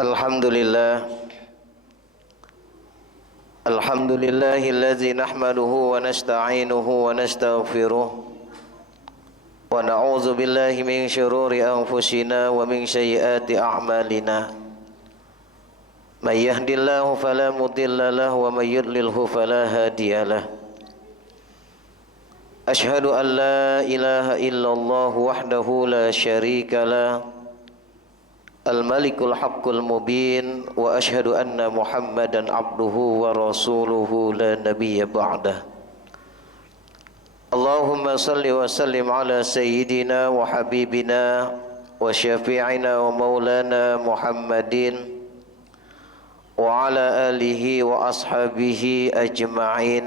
Alhamdulillah Alhamdulillahillazi nahmaduhu wa nasta'inuhu wa nastaghfiruh wa na'udzu billahi min syururi anfusina wa min sayyiati a'malina. May yahdihillahu fala mudilla lahu wa may yudlilhu fala hadiyalah. Asyhadu an la ilaha illallah wahdahu la syarika lah Al-Malikul Haqqul Mubin wa asyhadu anna Muhammadan abduhu wa rasuluhu la nabiyya ba'dah. Allahumma salli wa sallim ala sayyidina wa habibina wa syafi'ina wa maulana Muhammadin wa ala alihi wa ashabihi ajma'in.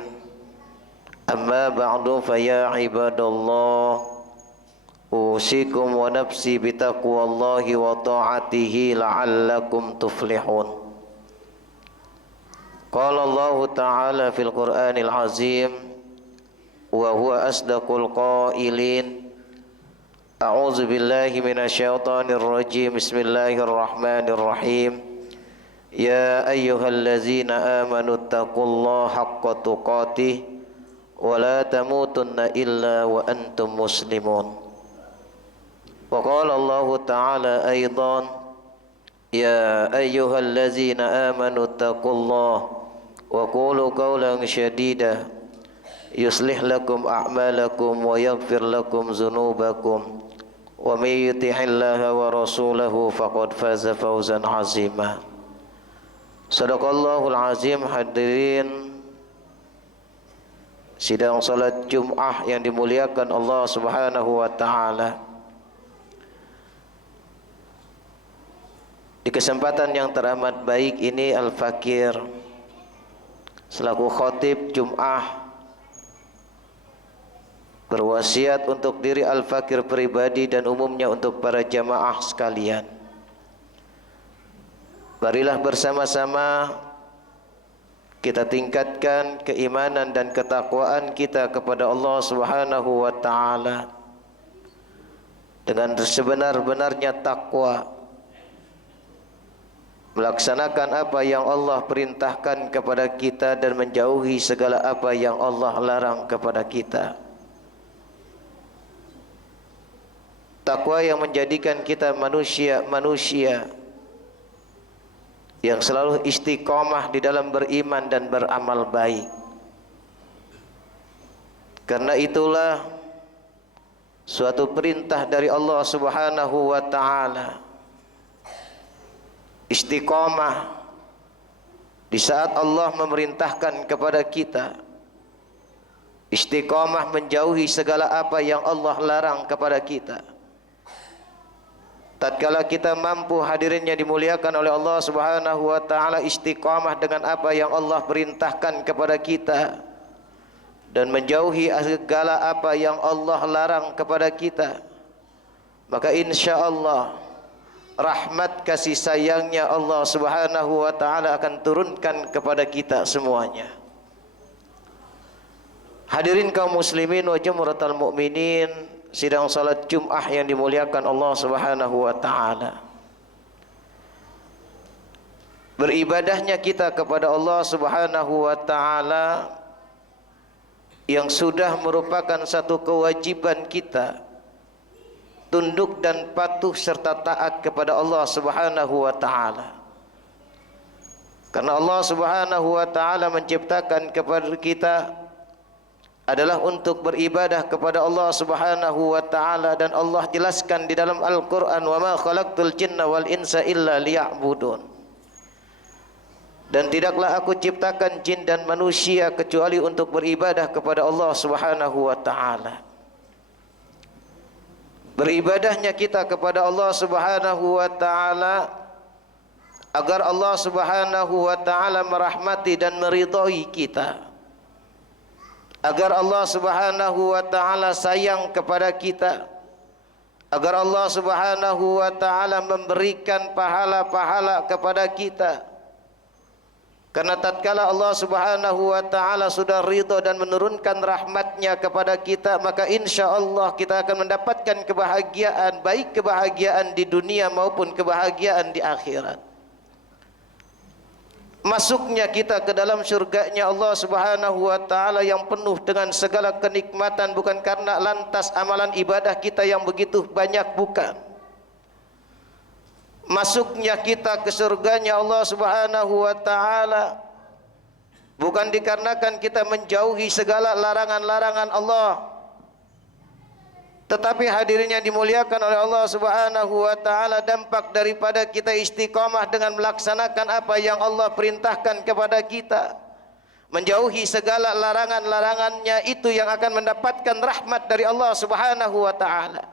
Amma ba'du fa ya ibadallah, usikum wa nafsi bitaqwallahi wa ta'atihi la'allakum tuflihun. Qala Allah Ta'ala fil Qur'anil Azim wa huwa asdaqul qailin. A'udzu billahi minasyaitonir rajim. Bismillahirrahmanirrahim. Ya ayyuhallazina amanu taqullaha haqqa tuqatih wa la tamutunna illa wa antum muslimun. وقال الله تعالى أيضا يا أيها الذين آمنوا اتقوا الله وقولوا قولا سديدا يصلح لكم أعمالكم ويغفر لكم ذنوبكم ومن يطع الله ورسوله فقد فاز فوزا عظيما. Sadaqallahul azim. Hadirin sidang salat Jum'ah yang dimuliakan Allah Subhanahu wa taala. Di kesempatan yang teramat baik ini, Al-Fakir selaku khatib Jum'ah berwasiat untuk diri Al-Fakir pribadi dan umumnya untuk para jamaah sekalian. Marilah bersama-sama kita tingkatkan keimanan dan ketakwaan kita kepada Allah Subhanahu wa taala dengan sebenar-benarnya takwa, melaksanakan apa yang Allah perintahkan kepada kita dan menjauhi segala apa yang Allah larang kepada kita. Takwa yang menjadikan kita manusia yang selalu istiqomah di dalam beriman dan beramal baik. Karena itulah suatu perintah dari Allah Subhanahu wa taala, istiqomah di saat Allah memerintahkan kepada kita, istiqomah menjauhi segala apa yang Allah larang kepada kita. Tatkala kita mampu, hadirinnya dimuliakan oleh Allah Subhanahu wa taala, istiqomah dengan apa yang Allah perintahkan kepada kita dan menjauhi segala apa yang Allah larang kepada kita, maka insyaallah rahmat kasih sayangnya Allah Subhanahu wa taala akan turunkan kepada kita semuanya. Hadirin kaum muslimin wa jumratal mukminin, sidang salat Jum'ah yang dimuliakan Allah Subhanahu wa taala. Beribadahnya kita kepada Allah Subhanahu wa taala yang sudah merupakan satu kewajiban kita, tunduk dan patuh serta taat kepada Allah Subhanahu wa taala. Karena Allah Subhanahu wa taala menciptakan kepada kita adalah untuk beribadah kepada Allah Subhanahu wa taala, dan Allah jelaskan di dalam Al-Qur'an, "Wa ma khalaqtul jinna wal insa illa liya'budun." Dan tidaklah aku ciptakan jin dan manusia kecuali untuk beribadah kepada Allah Subhanahu wa taala. Beribadahnya kita kepada Allah Subhanahu wa taala agar Allah Subhanahu wa taala merahmati dan meridhai kita, agar Allah Subhanahu wa taala sayang kepada kita, agar Allah Subhanahu wa taala memberikan pahala-pahala kepada kita. Karena tatkala Allah Subhanahu wa taala sudah ridha dan menurunkan rahmatnya kepada kita, maka insyaallah kita akan mendapatkan kebahagiaan, baik kebahagiaan di dunia maupun kebahagiaan di akhirat. masuknya kita ke dalam syurganya Allah Subhanahu wa taala yang penuh dengan segala kenikmatan bukan karena lantas amalan ibadah kita yang begitu banyak, bukan. Masuknya kita ke surganya Allah Subhanahu wa taala bukan dikarenakan kita menjauhi segala larangan-larangan Allah, tetapi hadirin yang dimuliakan oleh Allah Subhanahu wa taala, dampak daripada kita istiqamah dengan melaksanakan apa yang Allah perintahkan kepada kita, menjauhi segala larangan-larangannya, itu yang akan mendapatkan rahmat dari Allah Subhanahu wa taala.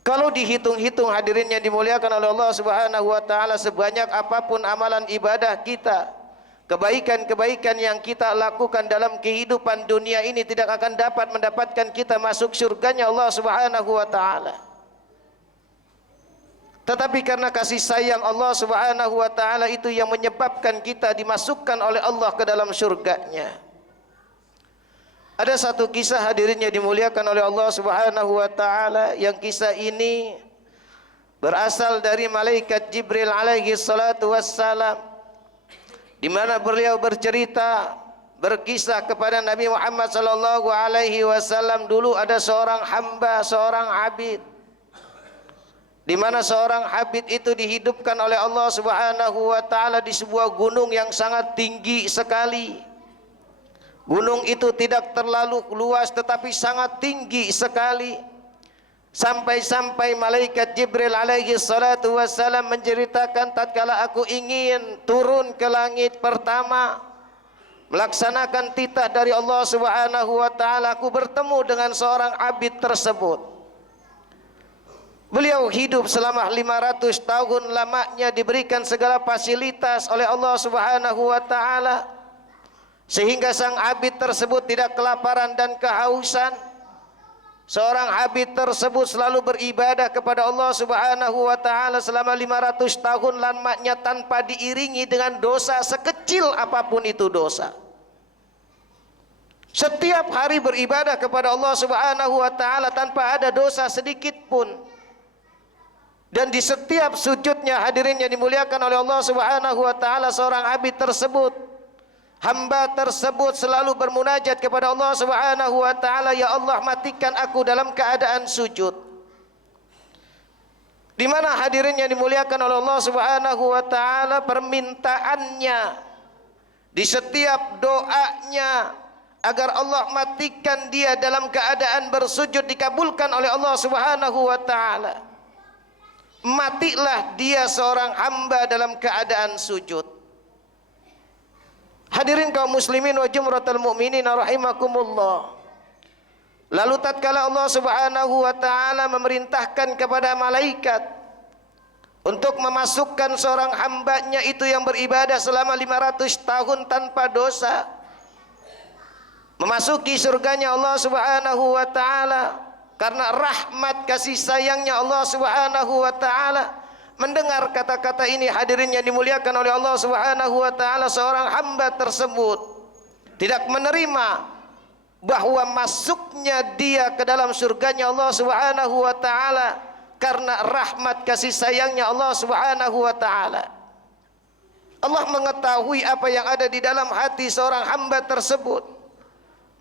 Kalau dihitung-hitung hadirin yang dimuliakan oleh Allah Subhanahu wa taala, sebanyak apapun amalan ibadah kita, kebaikan-kebaikan yang kita lakukan dalam kehidupan dunia ini tidak akan dapat mendapatkan kita masuk surganya Allah Subhanahu wa taala. Tetapi karena kasih sayang Allah Subhanahu wa taala itu yang menyebabkan kita dimasukkan oleh Allah ke dalam surganya. Ada satu kisah hadirin yang dimuliakan oleh Allah Subhanahu wa taala, yang kisah ini berasal dari malaikat Jibril alaihi salatu wassalam, di mana beliau bercerita, berkisah kepada Nabi Muhammad sallallahu alaihi wasallam, dulu ada seorang hamba, seorang abid, di mana seorang abid itu dihidupkan oleh Allah Subhanahu wa taala di sebuah gunung yang sangat tinggi sekali. Gunung itu tidak terlalu luas tetapi sangat tinggi sekali. Sampai-sampai malaikat Jibril alaihi salatu wassalam menceritakan, tatkala aku ingin turun ke langit pertama melaksanakan titah dari Allah Subhanahu wa taala, aku bertemu dengan seorang abid tersebut. Beliau hidup selama 500 tahun lamanya, diberikan segala fasilitas oleh Allah Subhanahu wa taala, sehingga sang abid tersebut tidak kelaparan dan kehausan. Seorang abid tersebut selalu beribadah kepada Allah Subhanahu wa taala selama 500 tahun lamanya tanpa diiringi dengan dosa sekecil apapun itu dosa. Setiap hari beribadah kepada Allah Subhanahu wa taala tanpa ada dosa sedikit pun. Dan di setiap sujudnya hadirin yang dimuliakan oleh Allah Subhanahu wa taala, seorang abid tersebut, hamba tersebut selalu bermunajat kepada Allah Subhanahu wa taala, ya Allah, matikan aku dalam keadaan sujud. Di mana hadirin yang dimuliakan oleh Allah Subhanahu wa taala, permintaannya di setiap doanya agar Allah matikan dia dalam keadaan bersujud dikabulkan oleh Allah Subhanahu wa taala. Matilah dia seorang hamba dalam keadaan sujud. Hadirin kaum muslimin wa jumratul mu'minin rahimakumullah. Lalu tatkala Allah Subhanahu wa taala memerintahkan kepada malaikat untuk memasukkan seorang hambanya itu yang beribadah selama 500 tahun tanpa dosa memasuki surganya Allah Subhanahu wa taala, karena rahmat kasih sayangnya Allah Subhanahu wa taala, mendengar kata-kata ini hadirin yang dimuliakan oleh Allah Subhanahu wa taala, seorang hamba tersebut tidak menerima bahwa masuknya dia ke dalam surganya Allah Subhanahu wa taala karena rahmat kasih sayangnya Allah Subhanahu wa taala. Allah mengetahui apa yang ada di dalam hati seorang hamba tersebut.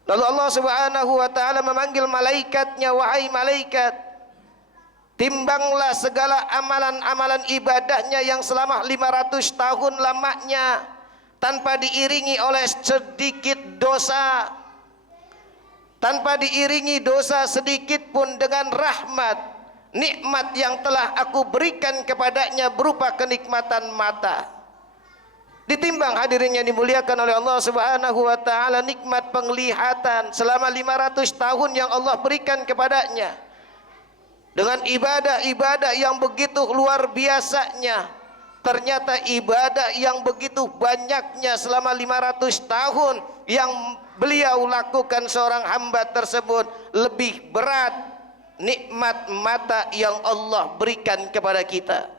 Lalu Allah Subhanahu wa taala memanggil malaikatnya, wahai malaikat, timbanglah segala amalan-amalan ibadahnya yang selama 500 tahun lamanya tanpa diiringi oleh sedikit dosa, tanpa diiringi dosa sedikit pun, dengan rahmat, nikmat yang telah aku berikan kepadanya berupa kenikmatan mata. Ditimbang hadirin yang dimuliakan oleh Allah Subhanahu wa taala, nikmat penglihatan selama 500 tahun yang Allah berikan kepadanya, dengan ibadah-ibadah yang begitu luar biasanya. Ternyata ibadah yang begitu banyaknya selama 500 tahun yang beliau lakukan seorang hamba tersebut lebih berat nikmat mata yang Allah berikan kepada kita.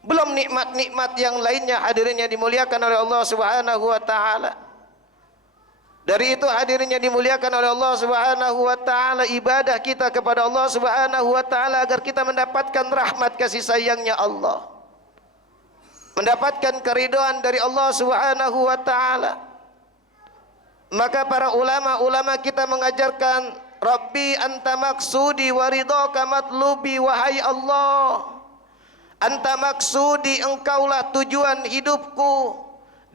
Belum nikmat-nikmat yang lainnya hadirin yang dimuliakan oleh Allah Subhanahu wa taala. Dari itu hadirin yang dimuliakan oleh Allah Subhanahu wa taala, ibadah kita kepada Allah Subhanahu wa taala agar kita mendapatkan rahmat kasih sayangnya Allah. mendapatkan keridhaan dari Allah Subhanahu wa taala. Maka para ulama kita mengajarkan, Rabbi anta maksudi wa ridhaka matlubi, wahai Allah, anta maksudi, engkaulah tujuan hidupku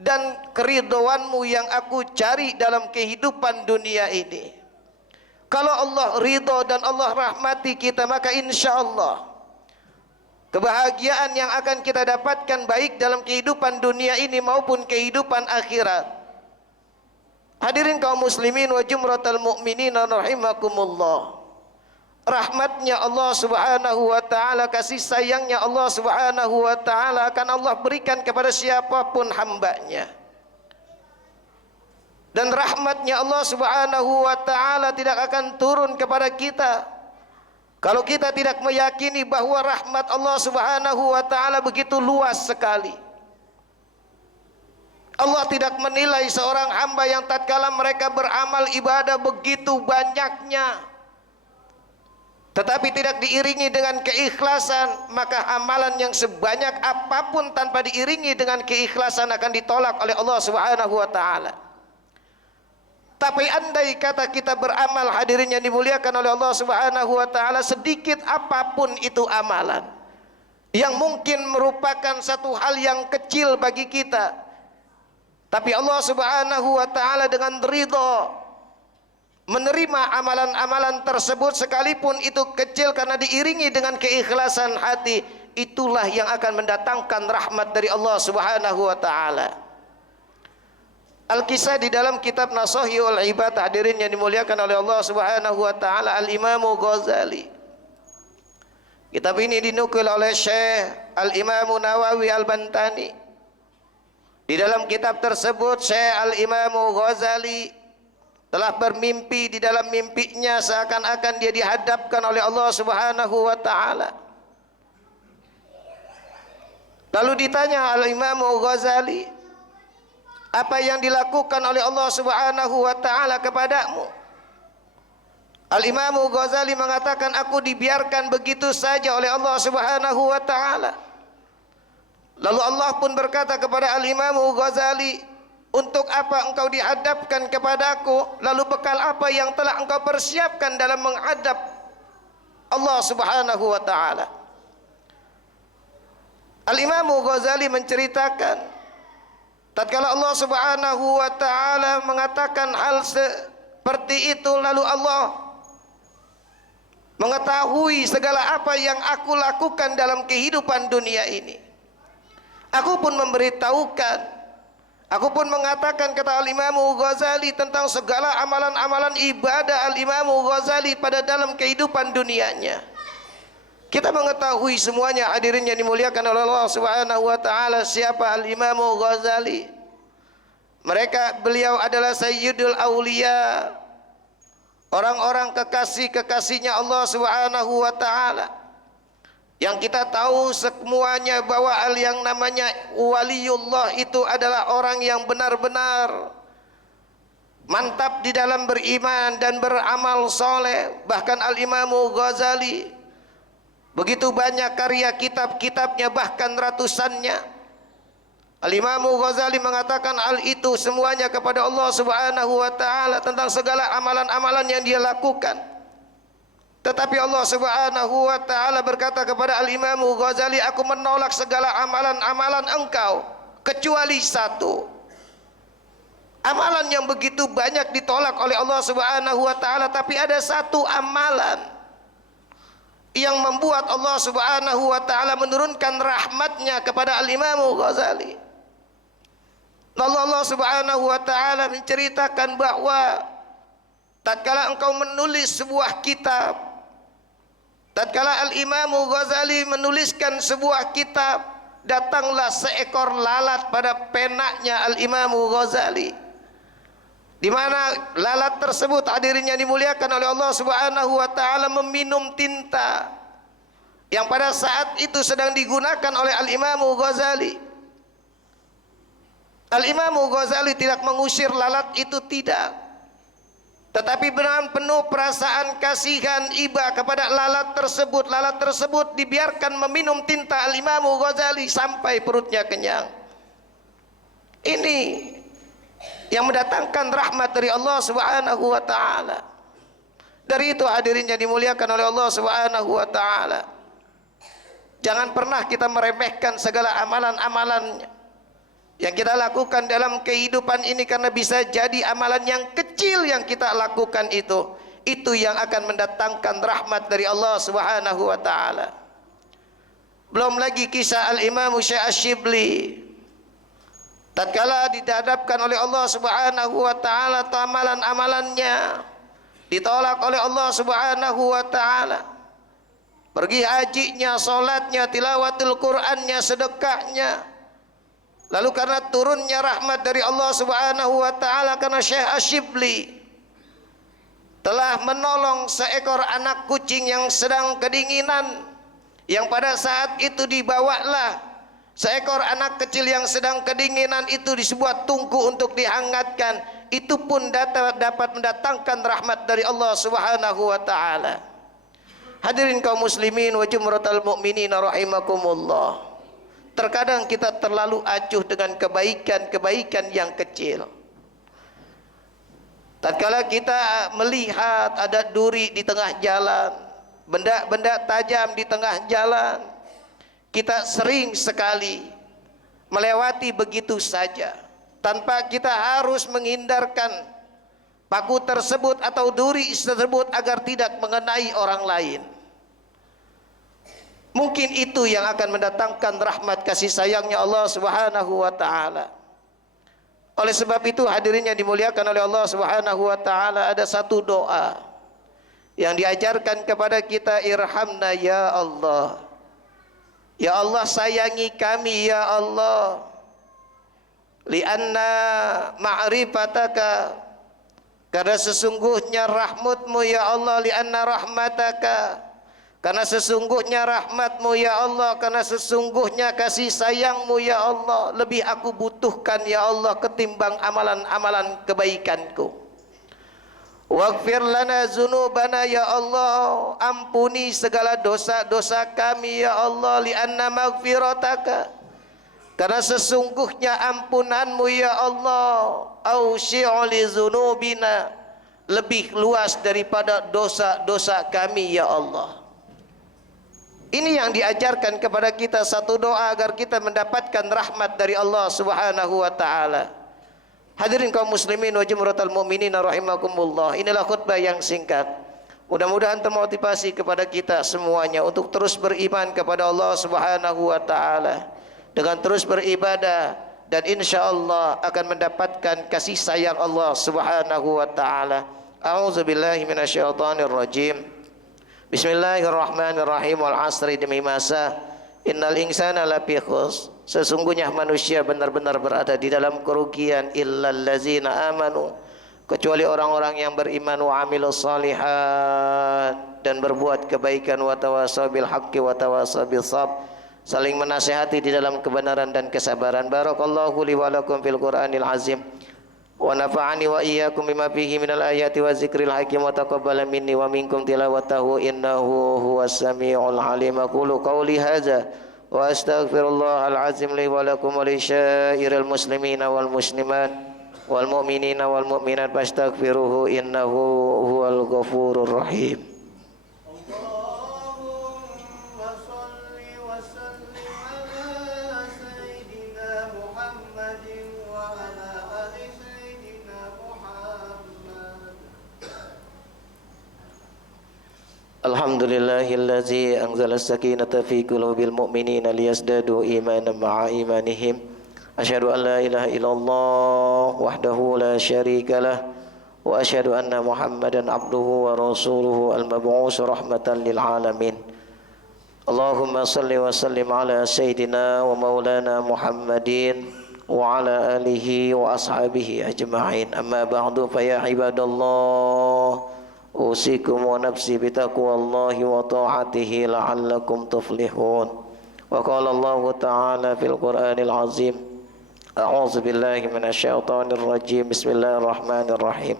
dan keridhaanmu yang aku cari dalam kehidupan dunia ini. Kalau Allah ridho dan Allah rahmati kita, maka insya Allah kebahagiaan yang akan kita dapatkan baik dalam kehidupan dunia ini maupun kehidupan akhirat. Hadirin kaum muslimin wa jumratal mu'minin rahimakumullah. Rahmatnya Allah Subhanahu wa taala, kasih sayangnya Allah Subhanahu wa taala akan Allah berikan kepada siapapun hambanya. Dan rahmatnya Allah Subhanahu wa taala tidak akan turun kepada kita kalau kita tidak meyakini bahwa rahmat Allah Subhanahu wa taala begitu luas sekali. Allah tidak menilai seorang hamba yang tatkala mereka beramal ibadah begitu banyaknya, tetapi tidak diiringi dengan keikhlasan, maka amalan yang sebanyak apapun tanpa diiringi dengan keikhlasan akan ditolak oleh Allah Subhanahu wa taala. Tapi andai kata kita beramal, hadirin yang dimuliakan oleh Allah Subhanahu wa taala, sedikit apapun itu amalan yang mungkin merupakan satu hal yang kecil bagi kita, tapi Allah Subhanahu wa taala dengan ridha menerima amalan-amalan tersebut sekalipun itu kecil karena diiringi dengan keikhlasan hati, itulah yang akan mendatangkan rahmat dari Allah Subhanahu wa taala. Al-Kisah di dalam kitab Nasahihul Ibad, hadirin yang dimuliakan oleh Allah Subhanahu wa taala, Al-Imam Ghazali. Kitab ini dinukil oleh Syekh Al-Imam Nawawi Al-Bantani. Di dalam kitab tersebut Syekh Al-Imam Ghazali telah bermimpi, di dalam mimpinya seakan-akan dia dihadapkan oleh Allah Subhanahu wa taala. Lalu ditanya Al-Imam Ghazali, apa yang dilakukan oleh Allah Subhanahu wa taala kepadamu? Al-Imam Ghazali mengatakan, aku dibiarkan begitu saja oleh Allah Subhanahu wa taala. Lalu Allah pun berkata kepada Al-Imam Ghazali, untuk apa engkau dihadapkan kepadaku? Lalu bekal apa yang telah engkau persiapkan dalam menghadap Allah Subhanahu wa taala? Al-Imam Ghazali menceritakan, tatkala Allah Subhanahu wa taala mengatakan hal seperti itu, lalu Allah mengetahui segala apa yang aku lakukan dalam kehidupan dunia ini. Aku pun memberitahukan, aku pun mengatakan, kata Al-Imam Ghazali, tentang segala amalan-amalan ibadah Al-Imam Ghazali pada dalam kehidupan dunianya. Kita mengetahui semuanya, hadirin yang dimuliakan oleh Allah Subhanahu wa taala, siapa Al-Imam Ghazali. Beliau adalah Sayyidul Auliya, orang-orang kekasih-kekasihnya Allah Subhanahu wa taala. Yang kita tahu semuanya bahwa yang namanya waliullah itu adalah orang yang benar-benar mantap di dalam beriman dan beramal soleh. Bahkan Al-Imam Ghazali begitu banyak karya kitab-kitabnya, bahkan ratusannya. Al-Imam Ghazali mengatakan hal itu semuanya kepada Allah Subhanahu wa taala tentang segala amalan-amalan yang dia lakukan. Tetapi Allah Subhanahu wa taala berkata kepada Al-Imam Ghazali, aku menolak segala amalan-amalan engkau kecuali satu. Amalan yang begitu banyak ditolak oleh Allah Subhanahu wa taala, tapi ada satu amalan yang membuat Allah Subhanahu wa taala menurunkan rahmatnya kepada Al-Imam Ghazali. Lalu Allah Subhanahu wa taala menceritakan bahwa tatkala engkau menulis sebuah kitab, tatkala Al-Imam Ghazali menuliskan sebuah kitab, datanglah seekor lalat pada penanya Al-Imam Ghazali, di mana lalat tersebut, hadirin yang dimuliakan oleh Allah Subhanahu wa taala, meminum tinta yang pada saat itu sedang digunakan oleh Al-Imam Ghazali. Al-Imam Ghazali tidak mengusir lalat itu, tidak. tetapi dengan penuh perasaan kasihan iba kepada lalat tersebut. Lalat tersebut dibiarkan meminum tinta Al-Imam Ghazali sampai perutnya kenyang. Ini yang mendatangkan rahmat dari Allah Subhanahu wa taala. Dari itu hadirin yang dimuliakan oleh Allah Subhanahu wa taala, jangan pernah kita meremehkan segala amalan-amalan yang kita lakukan dalam kehidupan ini, karena bisa jadi amalan yang kecil yang kita lakukan itu yang akan mendatangkan rahmat dari Allah Subhanahu wa taala. Belum lagi kisah Al-Imam Syekh Asy-Syibli tatkala dihadapkan oleh Allah Subhanahu wa taala amalan-amalannya ditolak oleh Allah Subhanahu wa taala. Pergi hajinya, salatnya, tilawatul Qur'annya, sedekahnya. Lalu karena turunnya rahmat dari Allah Subhanahu wa taala, karena Syekh Asy-Syibli telah menolong seekor anak kucing yang sedang kedinginan, yang pada saat itu dibawalah seekor anak kecil yang sedang kedinginan itu di sebuah tungku untuk dihangatkan. Itu pun dapat mendatangkan rahmat dari Allah Subhanahu wa taala. Hadirin kaum muslimin wa jumratal mukminin rahimakumullah. Terkadang kita terlalu acuh dengan kebaikan-kebaikan yang kecil. Tatkala kita melihat ada duri di tengah jalan, benda-benda tajam di tengah jalan, kita sering sekali melewati begitu saja tanpa kita harus menghindarkan paku tersebut atau duri tersebut agar tidak mengenai orang lain. Mungkin itu yang akan mendatangkan rahmat kasih sayangnya Allah Subhanahu wa taala. Oleh sebab itu hadirin yang dimuliakan oleh Allah Subhanahu wa taala, ada satu doa yang diajarkan kepada kita, irhamna ya Allah. Ya Allah, sayangi kami ya Allah. Lianna ma'rifataka, karena sesungguhnya rahmatmu ya Allah. Lianna rahmataka, karena sesungguhnya rahmatmu ya Allah, karena sesungguhnya kasih sayangmu ya Allah lebih aku butuhkan ya Allah ketimbang amalan-amalan kebaikanku. Waghfir lana dzunubana ya Allah, ampuni segala dosa-dosa kami ya Allah. Lianna maghfirataka, karena sesungguhnya ampunanmu ya Allah, ausyi'u li dzunubina, lebih luas daripada dosa-dosa kami ya Allah. Ini yang diajarkan kepada kita, satu doa agar kita mendapatkan rahmat dari Allah Subhanahu wa taala. Hadirin kaum muslimin wa jumratal mukminin rahimakumullah. Inilah khutbah yang singkat. Mudah-mudahan termotivasi kepada kita semuanya untuk terus beriman kepada Allah Subhanahu wa taala, dengan terus beribadah, dan insyaallah akan mendapatkan kasih sayang Allah Subhanahu wa taala. A'udzubillahi minasyaitonir rajim. Bismillahirrahmanirrahim. Wal asri, demi masa, innal insana lafi khusr, sesungguhnya manusia benar-benar berada di dalam kerugian, illal ladzina amanu, kecuali orang-orang yang beriman, wa amilus shalihat, dan berbuat kebaikan, wa tawasaw bil haqqi wa tawasaw bis sabr, saling menasihati di dalam kebenaran dan kesabaran. Barakallahu li wa lakum fil Qur'anil azim, wa nafa'ani wa iyyakum bima fihi minal ayati wa zikril hakim, wa taqabbala minni wa minkum tilawatahu innahu huwas samiul alim. Aqulu qawli hadza wa astaghfirullahal azim li wa lakum wa li syairil muslimina wal muslimat wal mu'minina wal mu'minat fastaghfiruhu innahu huwal ghafurur rahim. Alhamdulillahillazi anzala as-sakinata fi qulubil mu'minina liyazdadu imanan ma'a imanihim. Asyhadu an la ilaha illallah wahdahu la syarikalah, wa asyhadu anna Muhammadan abduhu wa rasuluhu al-mab'us rahmatan lil alamin. Allahumma salli wa sallim ala sayyidina wa maulana Muhammadin wa ala alihi wa ashabihi ajma'in. Amma ba'du, fa ya ibadallah, usikum wa nafsi bitaqwallahi wa ta'atihi la'allakum tuflihun. Wa qala Allah ta'ala fil Qur'anil azim, a'udzu billahi minasyaitonir rajim, bismillahirrahmanirrahim.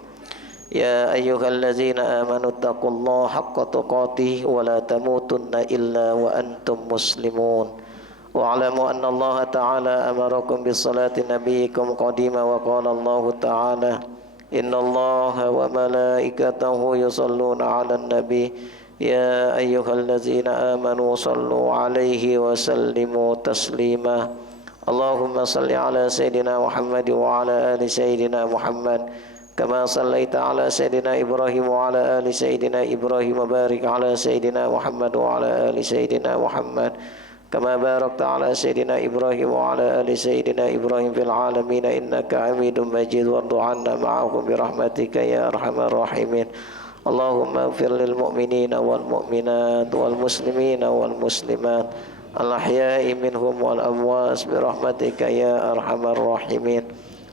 يا أيها الذين آمنوا اتقوا الله حق تقاته ولا تموتن إلا وأنتم مسلمون واعلموا أن الله تعالى أمركم بصلاة نبيكم قديما وقال الله تعالى إن الله وملائكته يصلون على النبي يا أيها الذين آمنوا صلوا عليه وسلموا تسليما اللهم صل على سيدنا محمد وعلى آل سيدنا محمد كما صليت على سيدنا إبراهيم وعلى آل سيدنا إبراهيم وبارك على سيدنا محمد وعلى آل سيدنا محمد كما باركت على سيدنا إبراهيم وعلى آل سيدنا إبراهيم في العالمين إنك حميد مجيد وارض عنا معهم برحمتك يا أرحم الراحمين اللهم اغفر للمؤمنين والمؤمنات والمسلمين والمسلمات الأحياء منهم والأموات برحمتك يا أرحم الراحمين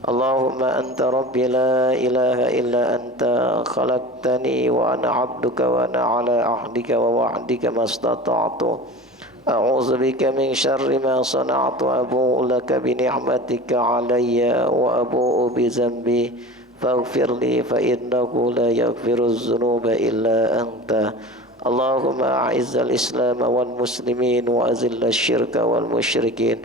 اللهم أنت ربي لا إله إلا أنت خلقتني وأنا عبدك وأنا على عهدك ووعدك ما استطعت أعوذ بك من شر ما صنعت أبوء لك بنعمتك علي وأبوء بذنبي فاغفر لي فإنه لا يغفر الذنوب إلا أنت اللهم أعز الإسلام والمسلمين وأذل الشرك والمشركين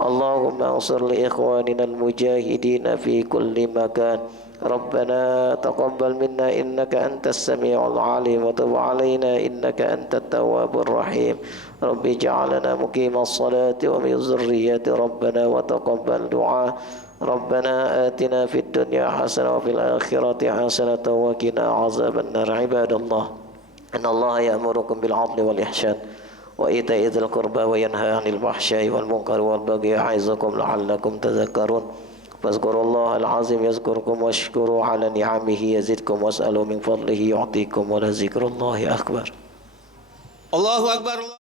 اللهم انصر لإخواننا المجاهدين في كل مكان ربنا تقبل منا إنك أنت السميع العليم وتب علينا إنك أنت التواب الرحيم رب اجعلنا مقيم الصلاة ومن ذرية ربنا وتقبل دعاء ربنا آتنا في الدنيا حسنة وفي الآخرة حسنة وقنا عذاب النار عباد الله إن الله يأمركم بالعدل والإحسان وإيتاء ذي القربى وينهى عن الفحشاء والمنكر والبغي يعظكم لعلكم تذكرون فاذكروا الله العظيم يذكركم واشكروا على نعمه يزدكم واسألوا من فضله يعطيكم ولذكر الله أكبر. الله أكبر.